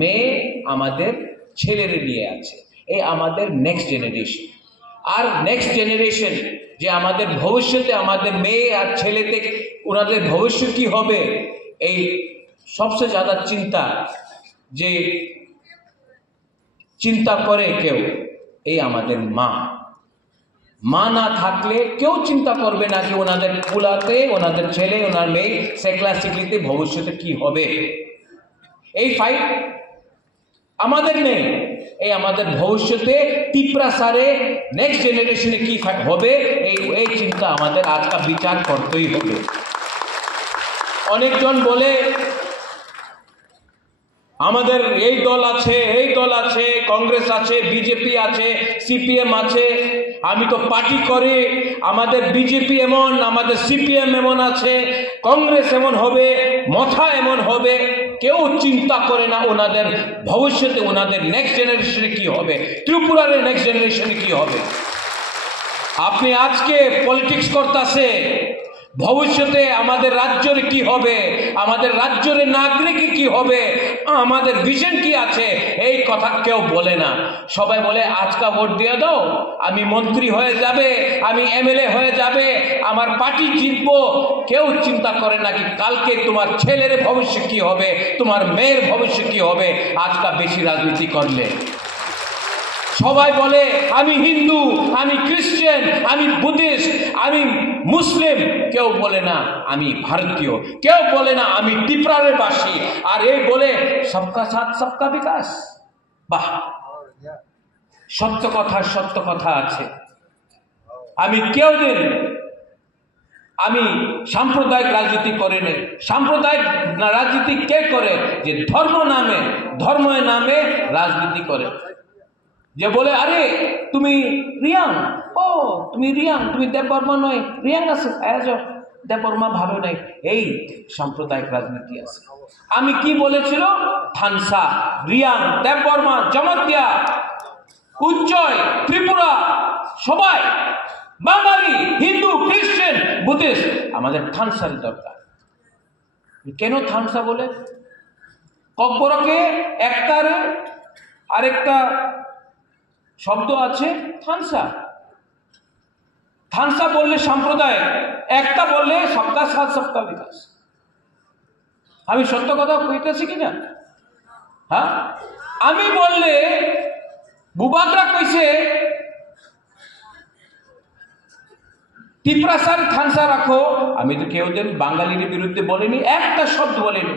মেয়ে আমাদের ছেলেরে নিয়ে আছে, এই আমাদের নেক্সট জেনারেশন। আর নেক্সট জেনারেশন যে আমাদের ভবিষ্যতে আমাদের মেয়ে আর ছেলেতে ওনাদের ভবিষ্যৎ কি হবে, এই সবচেয়ে ज़्यादा যে চিন্তা করে কেউ, এই আমাদের মা। মা না থাকলে কেউ চিন্তা করবে না যে ওনাদের কুলাতে ওনাদের ছেলে ওনার মেয়ে সেক্লাসিকলিতে ভবিষ্যতে কি হবে। এই ফাইট আমাদের নেই, এই আমাদের ভবিষ্যতে তিপ্রাসারে নেক্সট জেনারেশনে কি হবে এই চিন্তা আমাদের আজকে বিচার করতেই হবে। অনেকজন বলে আমাদের এই দল আছে, কংগ্রেস আছে, বিজেপি আছে, সিপিএম আছে, আমি তো পার্টি করি, আমাদের বিজেপি এমন, আমাদের সিপিএম এমন আছে, কংগ্রেস এমন হবে, মথা এমন হবে। কেউ চিন্তা করে না ওনাদের ভবিষ্যতে ওনাদের নেক্সট জেনারেশনে কি হবে, ত্রিপুরার নেক্সট জেনারেশনে কি হবে। আপনি আজকে পলিটিক্স করতেছে, ভবিষ্যতে আমাদের রাজ্যের কি হবে, আমাদের রাজ্যের নাগরিক কি হবে, আমাদের ভিশন কি আছে, এই কথা কেউ বলে না। সবাই বলে আজকা ভোট দিয়ে দাও, আমি মন্ত্রী হয়ে যাবে, আমি এমএলএ হয়ে যাবে, আমার পার্টি জিতবো। কেউ চিন্তা করে না কি কালকে তোমার ছেলের ভবিষ্যৎ কি হবে, তোমার মেয়ের ভবিষ্যৎ কি হবে। আজকা বেশি রাজনীতি করলে সবাই বলে আমি হিন্দু, আমি খ্রিস্টান, আমি বুদ্ধিস্ট, আমি মুসলিম। কেউ বলে না আমি ভারতীয়, কেউ বলে না আমি ত্রিপুরার বাসী। আর এই বলে সবকা সাথ সবকা বিকাশ। বাহ, সত্য কথা আছে। আমি কেউ দিন আমি সাম্প্রদায়িক রাজনীতি করে নেই। সাম্প্রদায়িক রাজনীতি কে করে, যে ধর্মের নামে রাজনীতি করে। যে বলে আরে তুমি রিয়াং, তুমি দেববর্মা নয়, রিয়াং আছে দেববর্মা ভালো নাই, এই সাম্প্রদায়িক রাজনীতি আছে। আমি কি বলেছিল, থানসা, রিয়াং, দেববর্মা, জমাতিয়া, উজ্জয়, ত্রিপুরা, সবাই বাঙালি, হিন্দু, খ্রিস্টান, বুদ্ধিস্ট, আমাদের থানসার দরকার। কেন থানসা বলে? ককবরকে একটার আরেকটা শব্দ আছে থানসা বললে সম্প্রদায়, একটা বললে সবকা সাথ সবকা বিকাশ। আমি সত্য কথা কইতেছি কিনা? হ্যাঁ, আমি বললে বুবাকরা কইছে তিপ্রাসার থানসা রাখো, আমি তো কেউ দিন বাঙালির বিরুদ্ধে বলিনি, একটা শব্দ বলিনি।